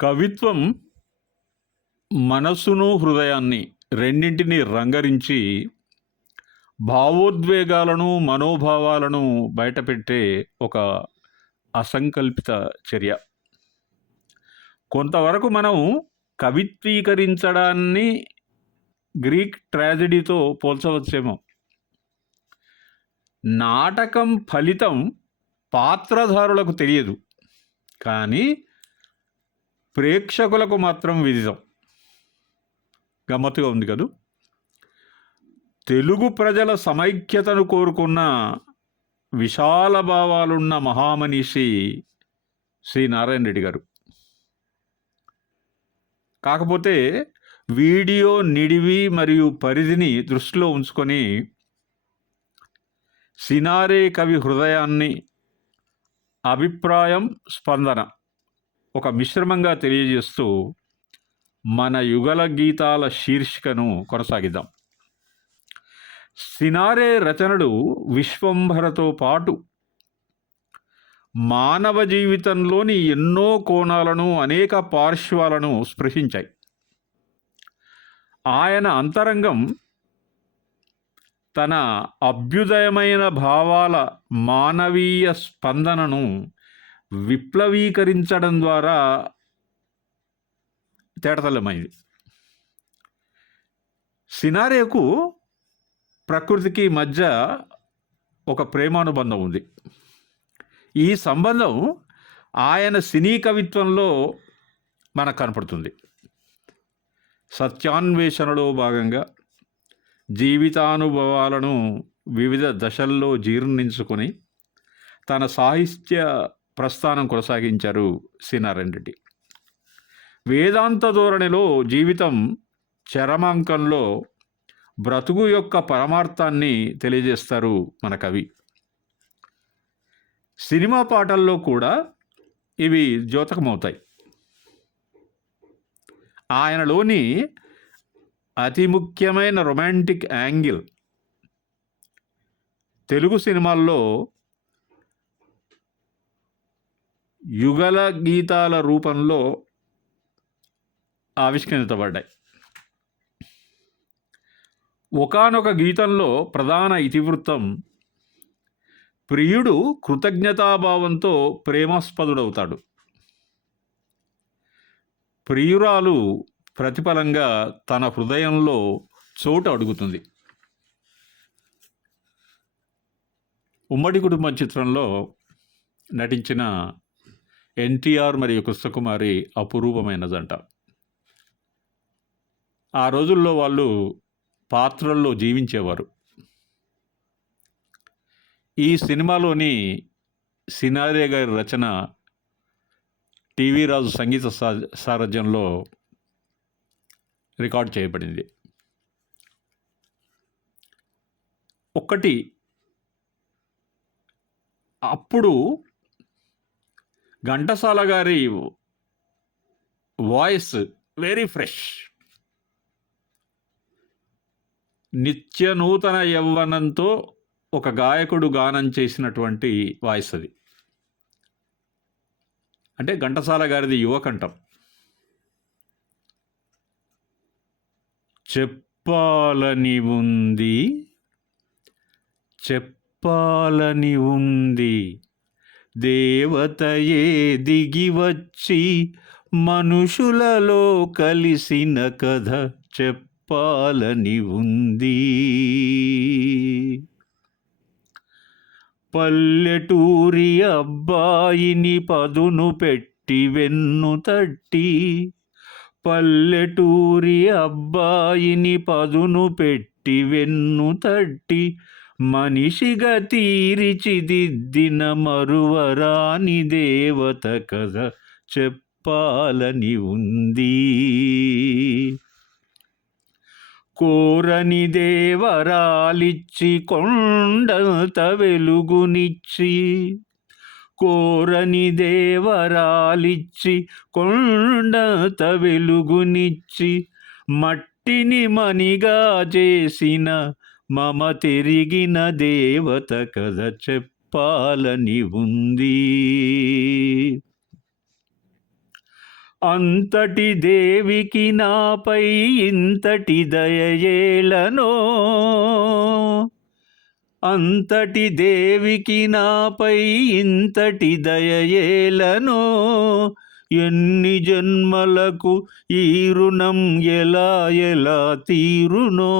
కవిత్వం మనస్సును హృదయాన్ని రెండింటినీ రంగరించి భావోద్వేగాలను మనోభావాలను బయటపెట్టే ఒక అసంకల్పిత చర్య. కొంతవరకు మనం కవిత్వీకరించడాన్ని గ్రీక్ ట్రాజడీతో పోల్చవచ్చేమో. నాటకం ఫలితం పాత్రధారులకు తెలియదు. కానీ ప్రేక్షకులకు మాత్రం విదితం. గమ్మత్తుగా ఉంది కదూ? తెలుగు ప్రజల సమైక్యతను కోరుకున్న విశాల భావాలున్న మహామనిషి శ్రీ నారాయణ రెడ్డి గారు. కాకపోతే వీడియో నిడివి మరియు పరిధిని దృష్టిలో ఉంచుకొని సినారే కవి హృదయాన్ని అభిప్రాయం స్పందన ఒక మిశ్రమంగా తెలియజేస్తూ మన యుగల గీతాల శీర్షికను కొనసాగిద్దాం. సినారే రచనలు విశ్వంభరతో పాటు మానవ జీవితంలోని ఎన్నో కోణాలను అనేక పార్శ్వాలను స్పృశించాయి ఆయన అంతరంగం తన అభ్యుదయమైన భావాల మానవీయ స్పందనను విప్లవీకరించడం ద్వారా తేటతల్లమైంది సినారేకు ప్రకృతికి మధ్య ఒక ప్రేమానుబంధం ఉంది. ఈ సంబంధం ఆయన సినీ కవిత్వంలో మనకు కనపడుతుంది. సత్యాన్వేషణలో భాగంగా జీవితానుభవాలను వివిధ దశల్లో జీర్ణించుకొని తన సాహిత్య ప్రస్థానం కొనసాగించారు సినారాయణ రెడ్డి. వేదాంత ధోరణిలో జీవితం చరమాంకంలో బ్రతుకు యొక్క పరమార్థాన్ని తెలియజేస్తారు మన కవి. సినిమా పాటల్లో కూడా ఇవి ద్యోతకమవుతాయి. ఆయనలోని అతి ముఖ్యమైన రొమాంటిక్ యాంగిల్ తెలుగు సినిమాల్లో యుగల గీతాల రూపంలో ఆవిష్కరించబడ్డాయి. ఒకానొక గీతంలో ప్రధాన ఇతివృత్తం ప్రియుడు కృతజ్ఞతాభావంతో ప్రేమాస్పదుడవుతాడు. ప్రియురాలు ప్రతిఫలంగా తన హృదయంలో చోటు అడుగుతుంది. ఉమ్మడి కుటుంబం చిత్రంలో నటించిన ఎన్టీఆర్ మరియు కృష్ణకుమారి అపురూపమైనదంట. ఆ రోజుల్లో వాళ్ళు పాత్రల్లో జీవించేవారు. ఈ సినిమాలోని సినారే గారి రచన టీవీ రాజు సంగీత సా- సారథ్యంలో రికార్డ్ చేయబడింది. ఒక్కటి అప్పుడు ఘంటసాల గారి వాయిస్ వెరీ ఫ్రెష్ నిత్య నూతన యవ్వనంతో ఒక గాయకుడు గానం చేసినటువంటి వాయిస్ అది. అంటే ఘంటసాల గారిది యువకంఠం. చెప్పాలని ఉంది చెప్పాలని ఉంది. దేవతయే దిగివచ్చి మనుషులలో కలిసిన కథ చెప్పాలని ఉంది. పల్లెటూరి అబ్బాయిని పదును పెట్టి వెన్ను తట్టి పల్లెటూరి అబ్బాయిని పదును పెట్టి వెన్ను తట్టి మనిషిగా తీరిచిదిద్దిన మరువరాని దేవత కథ చెప్పాలని ఉంది. కోరని దేవరాలిచ్చి కొండంత వెలుగునిచ్చి కోరని దేవరాలిచ్చి కొండంత వెలుగునిచ్చి మట్టిని మణిగా చేసిన మమ తిరిగిన దేవత కథ చెప్పాలని ఉంది. అంతటి దేవికి నాపై ఇంతటి దయయేలనో అంతటి దేవికి నాపై ఇంతటి దయయేలనో ఎన్ని జన్మలకు ఈ రుణం ఎలా ఎలా తీరునో?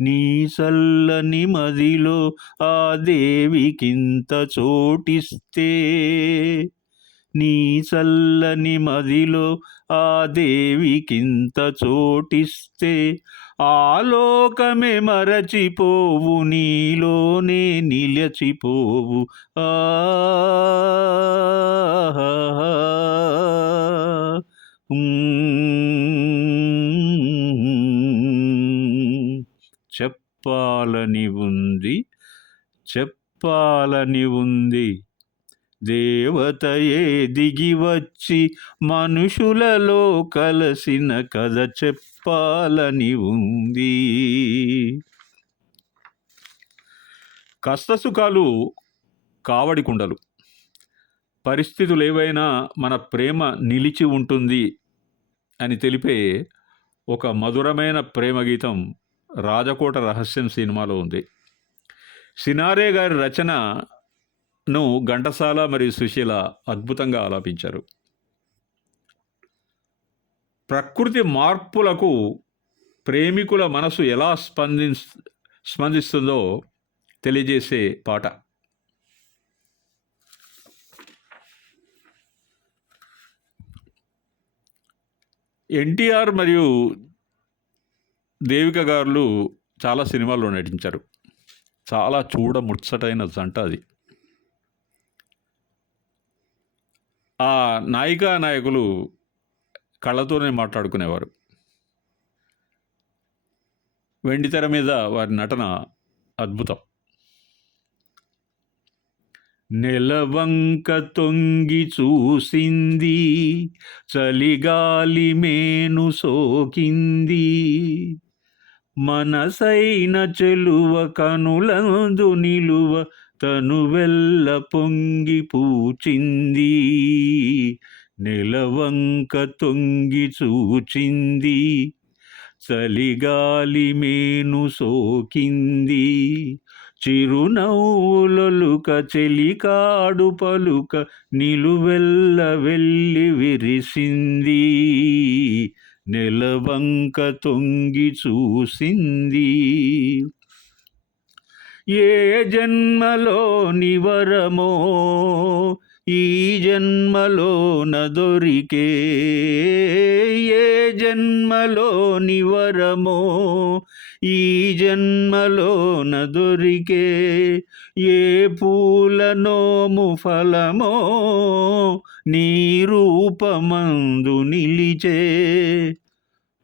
నీ సల్లని మదిలో ఆ దేవికింత చోటిస్తే. నీ చల్లని మదిలో ఆ దేవికింత చోటిస్తే. ఆలోకమే మరచిపోవు నీలోనే నిలచిపోవు. ఆ చెప్పాలని ఉంది చెప్పాలని ఉంది. దేవతయే దిగి వచ్చి మనుషులలో కలసిన కథ చెప్పాలని ఉంది. కష్టసుఖాలు కావడి కుండలు. పరిస్థితులు ఏవైనా మన ప్రేమ నిలిచి ఉంటుంది అని తెలిపే ఒక మధురమైన ప్రేమ గీతం రాజకోట రహస్యం సినిమాలో ఉంది. సినారే గారి రచనను ఘంటసాల మరియు సుశీల అద్భుతంగా ఆలాపించారు. ప్రకృతి మార్పులకు ప్రేమికుల మనసు ఎలా స్పంది స్పందిస్తుందో తెలియజేసే పాట. ఎన్టీఆర్ మరియు దేవిక గారులు చాలా సినిమాల్లో నటించారు. చాలా చూడ ముచ్చటైన జంట అది. ఆ నాయికా నాయకులు కళ్ళతోనే మాట్లాడుకునేవారు. వెండితెర మీద వారి నటన అద్భుతం. నెలవంక తొంగి చూసింది చలిగాలి మేను సోకింది. మనసైన చెలువ కనులందు నిలువ తనువెల్ల పొంగి పూచింది. నెలవంక తొంగి చూచింది. చలిగాలి మేను సోకింది. చిరునవ్వులొలుక చెలికాడు పలుక నిలువెల్ల వెళ్ళి విరిసింది. నెలవంక తొంగి చూసింది. ఏ జన్మలో నివరమో ఈ జన్మలోన దొరికే. ఏ జన్మలోని వరమో ఈ జన్మలోన దొరికే ఏ పూలనోము ఫలమో నీ రూపమందు నిలిచే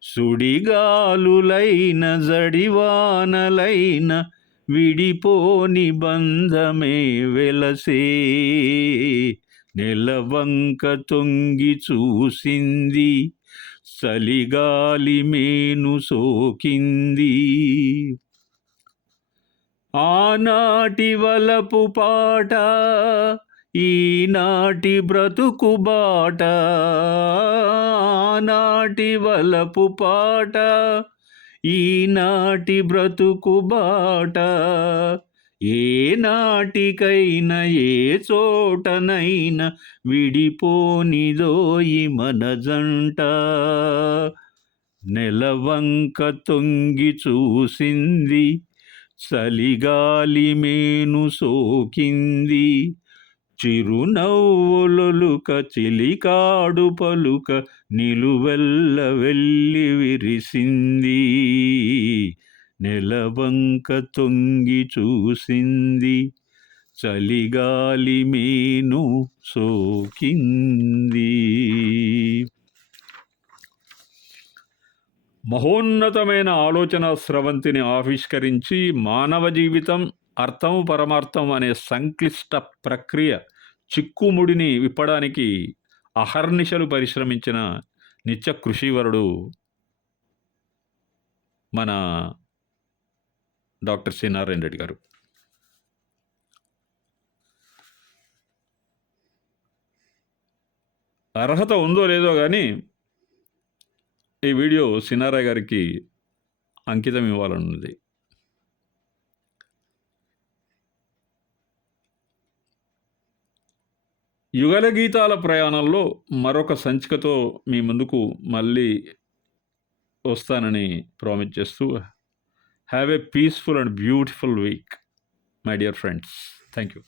సుడిగాలులైన జడివానలైన విడిపోని బంధమే వెలసే. నెలవంక తొంగి చూసింది చలిగాలి మేను సోకింది. ఆనాటి వలపు పాట ఈనాటి బ్రతుకు బాట ఆనాటి వలపు పాట ఈనాటి బ్రతుకు బాట. ఏ నాటికైనా ఏ చోటనైనా విడిపోనిదోయి మన జంట. నెలవంక తొంగి చూసింది చలిగాలి మేను సోకింది. చిరునవ్వులొలుక చిలికాడు పలుక నిలువెల్ల వెళ్ళి విరిసింది. నెలవంక తొంగి చూసింది. చలిగాలి మేను సోకింది. మహోన్నతమైన ఆలోచన స్రవంతిని ఆవిష్కరించి మానవ జీవితం అర్థం పరమార్థం అనే సంక్లిష్ట ప్రక్రియ చిక్కుముడిని విప్పడానికి అహర్నిశలు పరిశ్రమించిన నిత్య కృషివరుడు మన డాక్టర్ సి నారాయణ రెడ్డి గారు. అర్హత ఉందో లేదో కానీ ఈ వీడియో సినారాయ్ గారికి అంకితం ఇవ్వాలన్నది యుగల గీతాల ప్రయాణంలో మరొక సంచికతో మీ ముందుకు మళ్ళీ వస్తానని ప్రామిస్ చేస్తూ Have a peaceful and beautiful week, my dear friends. Thank you.